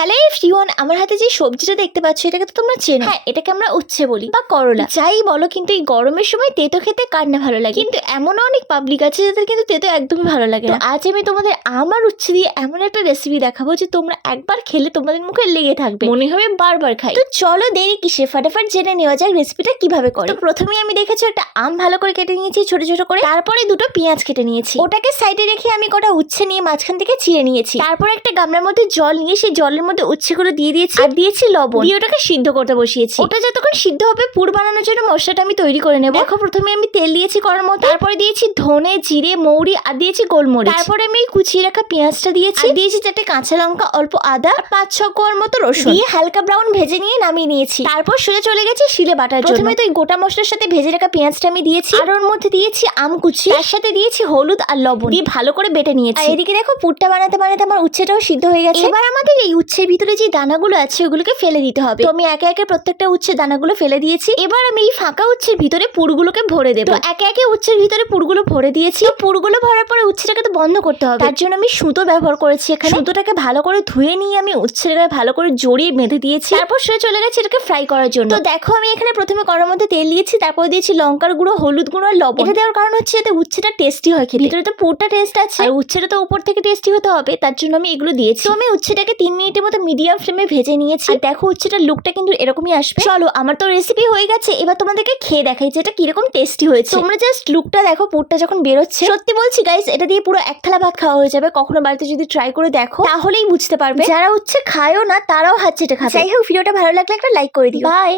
Hello everyone, আমার হাতে যে সবজিটা দেখতে পাচ্ছ এটাকে তো তোমরা চেনো। হ্যাঁ, এটাকে আমরা উচ্ছে বলি বা করলা, যাই বলো। কিন্তু এই গরমের সময় তেতো খেতে কার না ভালো লাগে, কিন্তু এমনও অনেক পাবলিক আছে যাদের কিন্তু তেতো একদমই ভালো লাগে না। আজ আমি তোমাদের আমার উচ্ছে দিয়ে এমন একটা রেসিপি দেখাবো যে তোমরা একবার খেলে তোমাদের মুখে লেগে থাকবে, মনে হবে বারবার খাই। তো চলো দেরি কিসে, ফাটাফাট জেনে নেওয়া যাক রেসিপিটা কিভাবে করে। তো প্রথমেই আমি দেখেছি একটা আম ভালো করে কেটে নিয়েছি ছোট ছোট করে, তারপরে দুটো পেঁয়াজ কেটে নিয়েছি, ওটাকে সাইডে রেখে আমি কটা উচ্ছে নিয়ে মাঝখান থেকে ছিঁড়ে নিয়েছি। তারপর একটা গামলার মধ্যে জল নিয়ে সেই জলের মধ্যে উচ্ছেগুলো দিয়ে দিয়েছি আর দিয়েছি লবণ, দিয়ে ওটাকে সিদ্ধ করতে বসিয়েছি। ওটা যতক্ষণ সিদ্ধ হবে পুর বানানোর জন্য মশলাটা আমি তৈরি করে নেবো। দেখো প্রথমে আমি তেল দিয়েছি কড়ার মধ্যে, তারপরে দিয়েছি ধনে জিরে মৌরি আর দিয়েছি গোলমরিচ, তারপরে আমি কুচিয়ে রাখা পেঁয়াজটা দিয়েছি, দিয়েছি 4টে কাঁচা লঙ্কা, অল্প আদা, 5-6 কোয়ার মতো রসুন দিয়ে হালকা ব্রাউন ভেজে নিয়ে নামিয়ে নিয়েছি। তারপর সোজা চলে গেছি শিলে বাটার জন্য। প্রথমে তো এই গোটা মশলার সাথে ভেজে রাখা পেঁয়াজটা আমি দিয়েছি আর ওর মধ্যে দিয়েছি আম কুচি, তার সাথে দিয়েছি হলুদ আর লবণ দিয়ে ভালো করে বেটে নিয়েছি। আর এদিকে দেখো পুরটা বানাতে বানাতে আমার উচ্ছেটাও সিদ্ধ হয়ে গেছে। এবার আমাদের এই উচ্ছের ভিতরে যে দানাগুলো আছে ওগুলোকে ফেলে দিতে হবে। তো আমি একে একে প্রত্যেকটা উচ্ছের দানাগুলো ফেলে দিয়েছি। এবার আমি এই ফাঁকা উচ্ছের ভিতরে পুরগুলোকে ভরে দেবো। তো একে একে উচ্ছের ভিতরে পুরগুলো ভরে দিয়েছি। পুরগুলো ভরার পরে উচ্ছেটাকে তো বন্ধ করতে হবে, তার জন্য আমি সুতো ব্যবহার করেছি এখানে। সুতোটাকে ভালো করে ধুয়ে নিয়ে আমি উচ্ছের গায়ে ভালো করে জড়িয়ে বেঁধে দিয়েছি। তারপর সে চলে গেছে এটাকে ফ্রাই করার জন্য। তো দেখো আমি এখানে প্রথমে কড়ার মধ্যে তেল দিয়েছি, তারপর দিয়েছি লঙ্কার গুঁড়ো, হলুদ গুঁড়ো আর লবণ। এটা দেওয়ার কারণ হচ্ছে এতে উচ্ছেটা টেস্টি হয় খেতে, ভিতরে তো পুরটা টেস্ট আছে আর উচ্ছেটা তো উপর থেকে টেস্টি হতে হবে, তার জন্য আমি এগুলো দিয়েছি। তো আমি উচ্ছেটাকে 3 মিনিটের মতো মিডিয়াম ফ্লেমে ভেজে নিয়েছি। আর দেখো উচ্ছেটার লুকটা কিন্তু এরকমই আসবে। চলো আমার তো রেসিপি হয়ে গেছে, এবার তোমাদেরকে খেয়ে দেখাই যে এটা কিরকম টেস্টি হয়েছে। তোমরা জাস্ট লুকটা দেখো, পুরটা যখন বেরোচ্ছে, সত্যি বলছি গাইস এটা দিয়ে পুরো এক থালা ভাত খাওয়া হয়ে যাবে। কখনো বাড়িতে যদি ট্রাই করে দেখো তাহলেই বুঝতে পারবে, যারা উচ্ছে খায়ও না তারাও হাত চেটে খাবে। যাই হোক, ভিডিওটা ভালো লাগলে একটা লাইক করে দিও। বাই।